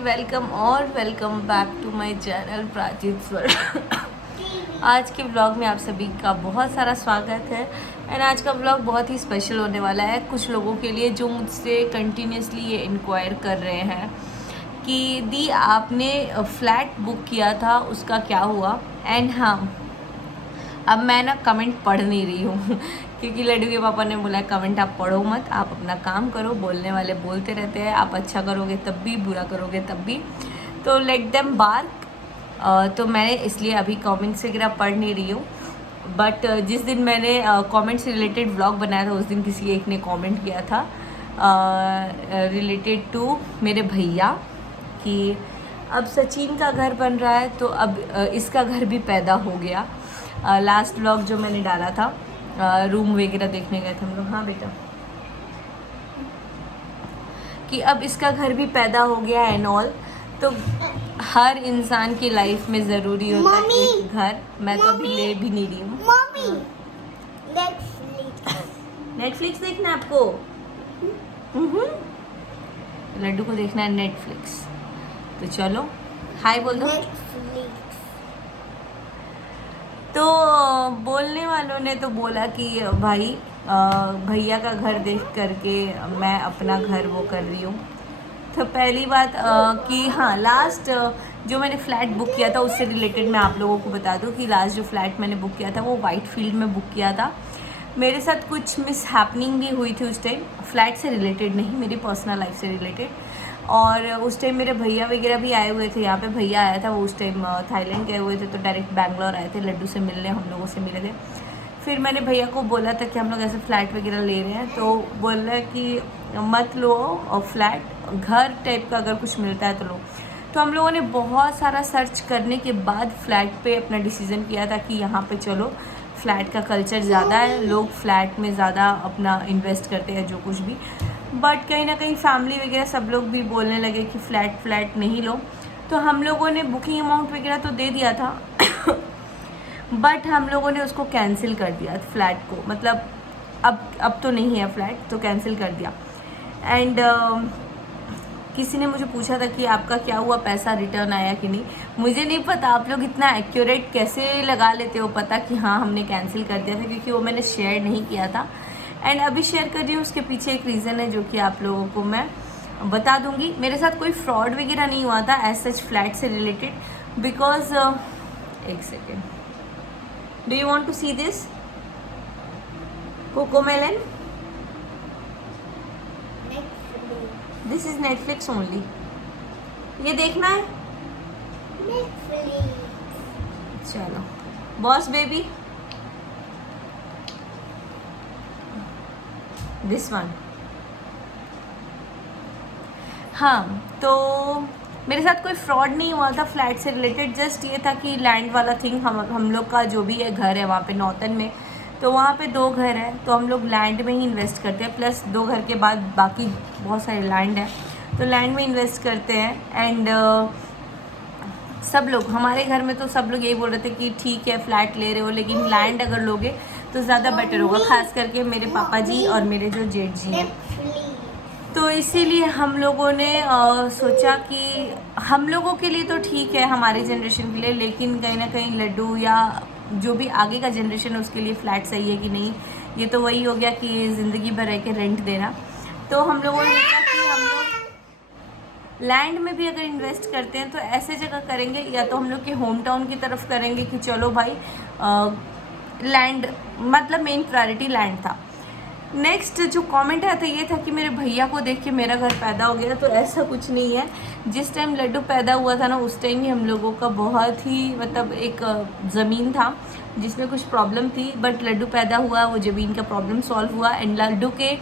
Welcome और welcome back to my channel Prachit world. आज के ब्लॉग में आप सभी का बहुत सारा स्वागत है। एंड आज का ब्लॉग बहुत ही स्पेशल होने वाला है कुछ लोगों के लिए जो मुझसे कंटिन्यूसली ये इंक्वायर कर रहे हैं कि दी आपने फ्लैट बुक किया था उसका क्या हुआ। एंड हाँ, अब मैं ना कमेंट पढ़ नहीं रही हूँ क्योंकि लड्डू के पापा ने बोला कमेंट आप पढ़ो मत, आप अपना काम करो, बोलने वाले बोलते रहते हैं, आप अच्छा करोगे तब भी, बुरा करोगे तब भी, तो लेट देम बार्क। तो मैंने इसलिए अभी कमेंट्स वगैरह पढ़ नहीं रही हूँ। बट जिस दिन मैंने कमेंट से रिलेटेड व्लॉग बनाया था उस दिन किसी एक ने कमेंट किया था रिलेटेड टू मेरे भैया कि अब सचिन का घर बन रहा है तो अब इसका घर भी पैदा हो गया। लास्ट व्लॉग जो मैंने डाला था रूम वगैरह देखने गए थे हम लोग, हाँ बेटा, कि अब इसका घर भी पैदा हो गया एंड ऑल। तो हर इंसान की लाइफ में ज़रूरी होता है एक घर। मैं तो अभी ले भी नहीं रही हूँ। नेटफ्लिक्स देखना है आपको? लड्डू को देखना है नेटफ्लिक्स, तो चलो हाय बोल दो। तो बोलने वालों ने तो बोला कि भाई भैया का घर देख करके मैं अपना घर वो कर रही हूँ। तो पहली बात कि हाँ, लास्ट जो मैंने फ़्लैट बुक किया था उससे रिलेटेड मैं आप लोगों को बता दूँ कि लास्ट जो फ्लैट मैंने बुक किया था वो वाइट फील्ड में बुक किया था। मेरे साथ कुछ मिस हैपनिंग भी हुई थी उस टाइम, फ्लैट से रिलेटेड नहीं, मेरी पर्सनल लाइफ से रिलेटेड। और उस टाइम मेरे भैया वगैरह भी आए हुए थे, यहाँ पे भैया आया था, वो उस टाइम थाईलैंड गए हुए थे तो डायरेक्ट बैंगलोर आए थे लड्डू से मिलने, हम लोगों से मिले थे। फिर मैंने भैया को बोला था कि हम लोग ऐसे फ्लैट वगैरह ले रहे हैं, तो बोल रहा है कि मत लो, और फ्लैट घर टाइप का अगर कुछ मिलता है तो लो। तो हम लोगों ने बहुत सारा सर्च करने के बाद फ्लैट पे अपना डिसीज़न किया था कि यहाँ पे चलो, फ्लैट का कल्चर ज़्यादा है, लोग फ्लैट में ज़्यादा अपना इन्वेस्ट करते हैं जो कुछ भी। बट कहीं ना कहीं फैमिली वगैरह सब लोग भी बोलने लगे कि फ्लैट नहीं लो। तो हम लोगों ने बुकिंग अमाउंट वगैरह तो दे दिया था बट हम लोगों ने उसको कैंसिल कर दिया फ्लैट को, मतलब अब तो नहीं है फ्लैट, तो कैंसिल कर दिया। एंड किसी ने मुझे पूछा था कि आपका क्या हुआ, पैसा रिटर्न आया कि नहीं। मुझे नहीं पता आप लोग इतना एक्यूरेट कैसे लगा लेते हो पता कि हाँ हमने कैंसिल कर दिया था, क्योंकि वो मैंने शेयर नहीं किया था। एंड अभी शेयर कर रही हूँ, उसके पीछे एक रीज़न है जो कि आप लोगों को मैं बता दूँगी। मेरे साथ कोई फ्रॉड वगैरह नहीं हुआ था एज सच फ्लैट से रिलेटेड, बिकॉज एक second, do you want to see this CoComelon? This is Netflix only, ये देखना है। चलो बॉस बेबी, दिस वन। हाँ, तो मेरे साथ कोई फ्रॉड नहीं हुआ था फ्लैट से रिलेटेड, जस्ट ये था कि लैंड वाला थिंग, हम लोग का जो भी है घर है वहाँ पे नॉर्थन में, तो वहाँ पे 2 घर है तो हम लोग लैंड में ही इन्वेस्ट करते हैं, प्लस 2 घर के बाद बाकी बहुत सारे लैंड है तो लैंड में इन्वेस्ट करते हैं। एंड सब लोग हमारे घर में तो सब लोग यही बोल रहे थे कि ठीक है फ्लैट ले रहे हो लेकिन लैंड अगर लोगे तो ज़्यादा बेटर होगा, खास करके मेरे पापा जी और मेरे जो जेठ जी हैं। तो इसीलिए हम लोगों ने सोचा कि हम लोगों के लिए तो ठीक है, हमारे जनरेशन के लिए, लेकिन कहीं ना कहीं लड्डू या जो भी आगे का जनरेशन है उसके लिए फ़्लैट सही है कि नहीं। ये तो वही हो गया कि ज़िंदगी भर रह के रेंट देना। तो हम लोगों ने सोचा कि हम लोग लैंड में भी अगर इन्वेस्ट करते हैं तो ऐसे जगह करेंगे, या तो हम लोग के होम टाउन की तरफ करेंगे कि चलो भाई लैंड, मतलब मेन प्रायोरिटी लैंड था। नेक्स्ट जो कमेंट आया था ये था कि मेरे भैया को देख के मेरा घर पैदा हो गया, तो ऐसा कुछ नहीं है। जिस टाइम लड्डू पैदा हुआ था ना उस टाइम ही हम लोगों का बहुत ही, मतलब एक ज़मीन था जिसमें कुछ प्रॉब्लम थी, बट लड्डू पैदा हुआ, वो ज़मीन का प्रॉब्लम सॉल्व हुआ। एंड लड्डू के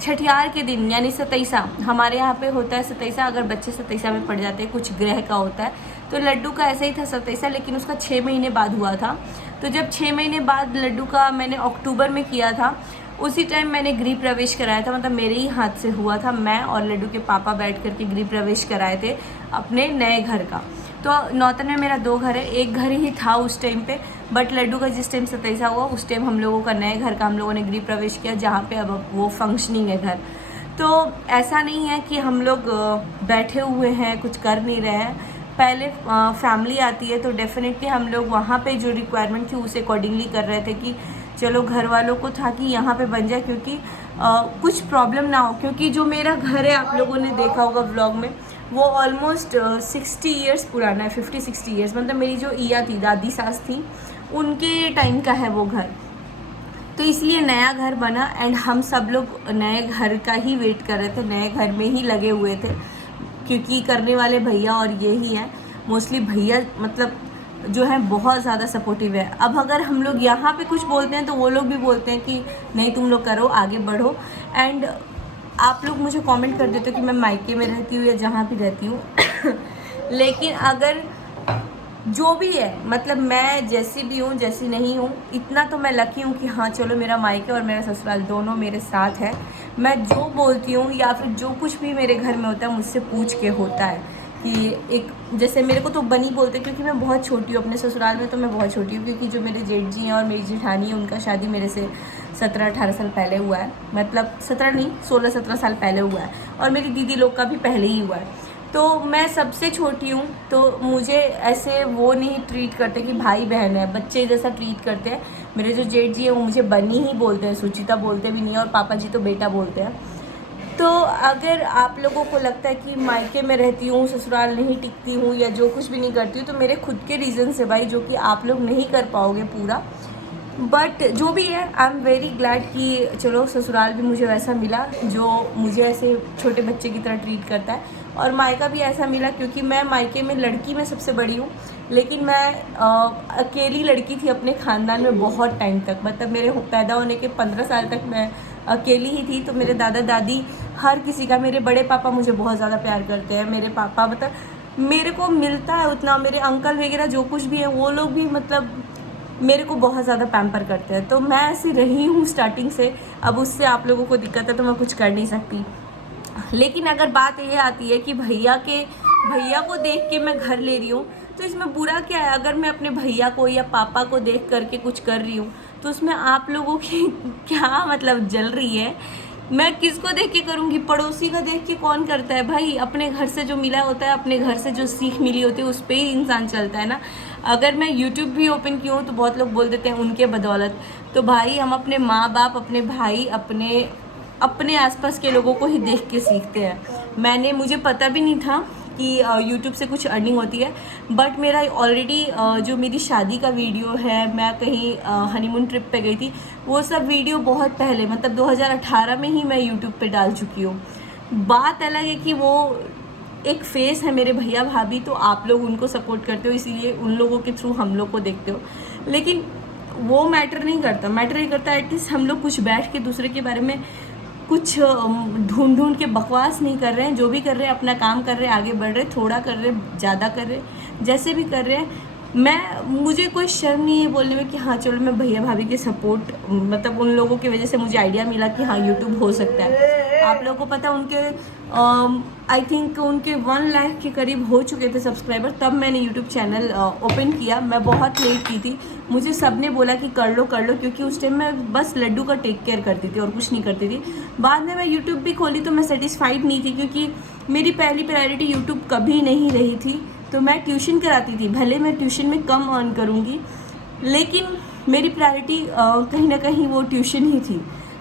छठियार के दिन यानी सतैसा, हमारे यहाँ पे होता है सतैसा, अगर बच्चे सतैसा में पड़ जाते हैं, कुछ ग्रह का होता है, तो लड्डू का ऐसा ही था सतैसा, लेकिन उसका 6 महीने बाद हुआ था। तो जब 6 महीने बाद लड्डू का मैंने अक्टूबर में किया था, उसी टाइम मैंने गृह प्रवेश कराया था, मतलब मेरे ही हाथ से हुआ था। मैं और लड्डू के पापा बैठ करके गृह प्रवेश कराए थे अपने नए घर का। तो नौतन में मेरा 2 घर है, एक घर ही था उस टाइम पे, बट लड्डू का जिस टाइम सतैसा हुआ उस टाइम हम लोगों का नए घर का हम लोगों ने गृह प्रवेश किया, जहाँ पे अब वो फंक्शनिंग है घर। तो ऐसा नहीं है कि हम लोग बैठे हुए हैं, कुछ कर नहीं रहे हैं। पहले फैमिली आती है तो डेफिनेटली हम लोग वहाँ पे जो रिक्वायरमेंट थी उसे अकॉर्डिंगली कर रहे थे कि चलो घर वालों को था कि यहाँ पे बन जाए, क्योंकि कुछ प्रॉब्लम ना हो। क्योंकि जो मेरा घर है, आप लोगों ने देखा होगा व्लॉग में, वो ऑलमोस्ट 60 ईयर्स पुराना है, 50-60 ईयर्स। मतलब मेरी जो ईया थी, दादी सास थी, उनके टाइम का है वो घर। तो इसलिए नया घर बना एंड हम सब लोग नए घर का ही वेट कर रहे थे, नए घर में ही लगे हुए थे, क्योंकि करने वाले भैया और ये ही हैं। मोस्टली भैया मतलब जो है बहुत ज़्यादा सपोर्टिव है। अब अगर हम लोग यहाँ पे कुछ बोलते हैं तो वो लोग भी बोलते हैं कि नहीं तुम लोग करो, आगे बढ़ो। एंड आप लोग मुझे कमेंट कर देते हो कि मैं मायके में रहती हूँ या जहाँ भी रहती हूँ लेकिन अगर जो भी है, मतलब मैं जैसी भी हूँ जैसी नहीं हूँ, इतना तो मैं लकी हूँ कि हाँ चलो मेरा मायके और मेरा ससुराल दोनों मेरे साथ है। मैं जो बोलती हूँ या फिर जो कुछ भी मेरे घर में होता है मुझसे पूछ के होता है। कि एक जैसे मेरे को तो बनी बोलते हैं क्योंकि मैं बहुत छोटी हूँ, अपने ससुराल में तो मैं बहुत छोटी हूँ, क्योंकि जो मेरे जेठ जी हैं और मेरी जेठानी है उनका शादी मेरे से 17-18 साल पहले हुआ है। मतलब 17 नहीं, 16-17 साल पहले हुआ है। और मेरी दीदी लोग का भी पहले ही हुआ है। तो मैं सबसे छोटी हूँ, तो मुझे ऐसे वो नहीं ट्रीट करते कि भाई बहन है, बच्चे जैसा ट्रीट करते हैं। मेरे जो जेठ जी है वो मुझे बनी ही बोलते हैं, सुचिता बोलते भी नहीं है, और पापा जी तो बेटा बोलते हैं। तो अगर आप लोगों को लगता है कि मायके में रहती हूँ, ससुराल नहीं टिकती हूँ या जो कुछ भी नहीं करती हूँ, तो मेरे खुद के रीज़न से भाई, जो कि आप लोग नहीं कर पाओगे पूरा। बट जो भी है, आई एम वेरी ग्लैड कि चलो ससुराल भी मुझे वैसा मिला जो मुझे ऐसे छोटे बच्चे की तरह ट्रीट करता है, और मायका भी ऐसा मिला क्योंकि मैं मायके में लड़की में सबसे बड़ी हूँ। लेकिन मैं अकेली लड़की थी अपने ख़ानदान में बहुत टाइम तक। मतलब मेरे पैदा होने के 15 साल तक मैं अकेली ही थी। तो मेरे दादा दादी हर किसी का, मेरे बड़े पापा मुझे बहुत ज़्यादा प्यार करते हैं। मेरे पापा मतलब मेरे को मिलता है उतना, मेरे अंकल वगैरह जो कुछ भी है वो लोग भी मतलब मेरे को बहुत ज़्यादा पैम्पर करते हैं। तो मैं ऐसी रही हूँ स्टार्टिंग से। अब उससे आप लोगों को दिक्कत है तो मैं कुछ कर नहीं सकती। लेकिन अगर बात ये आती है कि भैया को देख के मैं घर ले रही हूँ, तो इसमें बुरा क्या है? अगर मैं अपने भैया को या पापा को देख करके कुछ कर रही हूँ तो उसमें आप लोगों की क्या मतलब जल रही है? मैं किसको देख के करूँगी? पड़ोसी का देख के कौन करता है भाई? अपने घर से जो मिला होता है, अपने घर से जो सीख मिली होती है, उस पर ही इंसान चलता है ना। अगर मैं यूट्यूब भी ओपन की हूँ तो बहुत लोग बोल देते हैं उनके बदौलत। तो भाई हम अपने माँ बाप, अपने भाई, अपने आसपास के लोगों को ही देख के सीखते हैं। मुझे पता भी नहीं था कि यूट्यूब से कुछ अर्निंग होती है। बट मेरा ऑलरेडी जो मेरी शादी का वीडियो है, मैं कहीं हनीमून ट्रिप पे गई थी, वो सब वीडियो बहुत पहले, मतलब 2018 में ही मैं यूट्यूब पे डाल चुकी हूँ। बात अलग है कि वो एक फेस है मेरे भैया भाभी, तो आप लोग उनको सपोर्ट करते हो, इसीलिए उन लोगों के थ्रू हम लोग को देखते हो। लेकिन वो मैटर नहीं करता। एटलीस्ट हम लोग कुछ बैठ के दूसरे के बारे में कुछ ढूंढ के बकवास नहीं कर रहे हैं। जो भी कर रहे हैं अपना काम कर रहे हैं, आगे बढ़ रहे, थोड़ा कर रहे, ज़्यादा कर रहे, जैसे भी कर रहे हैं। मुझे कोई शर्म नहीं है बोलने में कि हाँ चलो मैं भैया भाभी के सपोर्ट, मतलब उन लोगों की वजह से मुझे आइडिया मिला कि हाँ यूट्यूब हो सकता है। आप लोगों को पता उनके आई थिंक उनके 1 लाख के करीब हो चुके थे सब्सक्राइबर, तब मैंने यूट्यूब चैनल ओपन किया। मैं बहुत लेट की थी, मुझे सब ने बोला कि कर लो, क्योंकि उस टाइम मैं बस लड्डू का टेक केयर करती थी और कुछ नहीं करती थी। बाद में मैं यूट्यूब भी खोली तो मैं सेटिस्फाइड नहीं थी, क्योंकि मेरी पहली प्रायोरिटी यूट्यूब कभी नहीं रही थी। तो मैं ट्यूशन कराती थी, भले मैं ट्यूशन में कम अर्न करूँगी, लेकिन मेरी प्रायोरिटी कहीं ना कहीं वो ट्यूशन ही थी।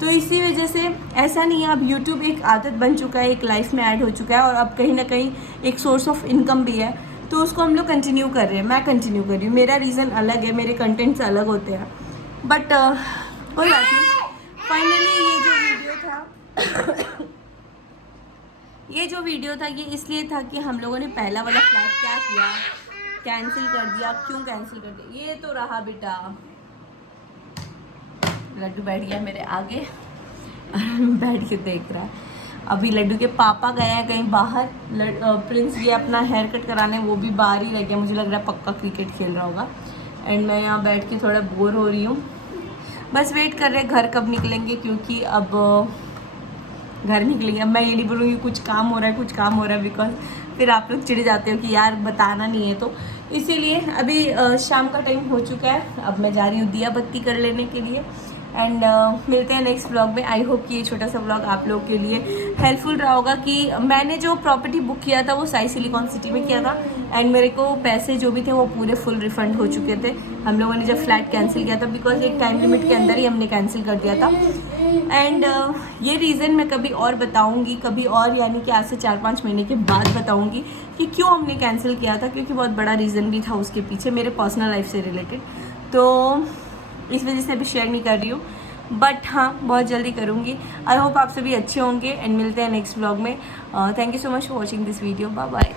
तो इसी वजह से ऐसा नहीं है, अब यूट्यूब एक आदत बन चुका है, एक लाइफ में ऐड हो चुका है, और अब कहीं ना कहीं एक सोर्स ऑफ इनकम भी है। तो उसको हम लोग कंटिन्यू कर रहे हैं, मैं कंटिन्यू कर रही हूँ। मेरा रीज़न अलग है, मेरे कंटेंट्स अलग होते हैं, बट कोई बात नहीं। फाइनली ये जो वीडियो था ये इसलिए था कि हम लोगों ने पहला वाला फ्लैट क्या किया, कैंसिल कर दिया। क्यों कैंसिल कर दिया? ये तो रहा बेटा, लड्डू बैठ गया मेरे आगे बैठ के देख रहा है। अभी लड्डू के पापा गए हैं कहीं बाहर, प्रिंस ये अपना हेयर कट कराने, वो भी बाहर ही रह गया। मुझे लग रहा है पक्का क्रिकेट खेल रहा होगा। एंड मैं यहाँ बैठ के थोड़ा बोर हो रही हूँ, बस वेट कर रहे घर कब निकलेंगे, क्योंकि अब घर निकलेंगे। अब मैं ये नहीं बोलूँगी कुछ काम हो रहा है, बिकॉज फिर आप लोग चिढ़ जाते हो कि यार बताना नहीं है। तो इसीलिए अभी शाम का टाइम हो चुका है, अब मैं जा रही हूँ दिया बत्ती कर लेने के लिए। एंड मिलते हैं नेक्स्ट व्लॉग में। आई होप कि ये छोटा सा व्लॉग आप लोग के लिए हेल्पफुल रहा होगा कि मैंने जो प्रॉपर्टी बुक किया था वो साई सिलिकॉन सिटी में किया था एंड मेरे को पैसे जो भी थे वो पूरे फुल रिफंड हो चुके थे। हम लोगों ने जब फ्लैट कैंसिल किया था बिकॉज एक टाइम लिमिट के अंदर ही हमने कैंसिल कर दिया था। एंड ये रीज़न मैं कभी और बताऊँगी, कभी और यानी कि आज से 4-5 महीने के बाद बताऊँगी कि क्यों हमने कैंसिल किया था, क्योंकि बहुत बड़ा रीज़न भी था उसके पीछे मेरे पर्सनल लाइफ से रिलेटेड। तो इस वजह से अभी शेयर नहीं कर रही हूँ, बट हाँ बहुत जल्दी करूँगी। आई होप आप सभी अच्छे होंगे एंड मिलते हैं नेक्स्ट व्लॉग में। Thank you so much for watching this video. Bye bye.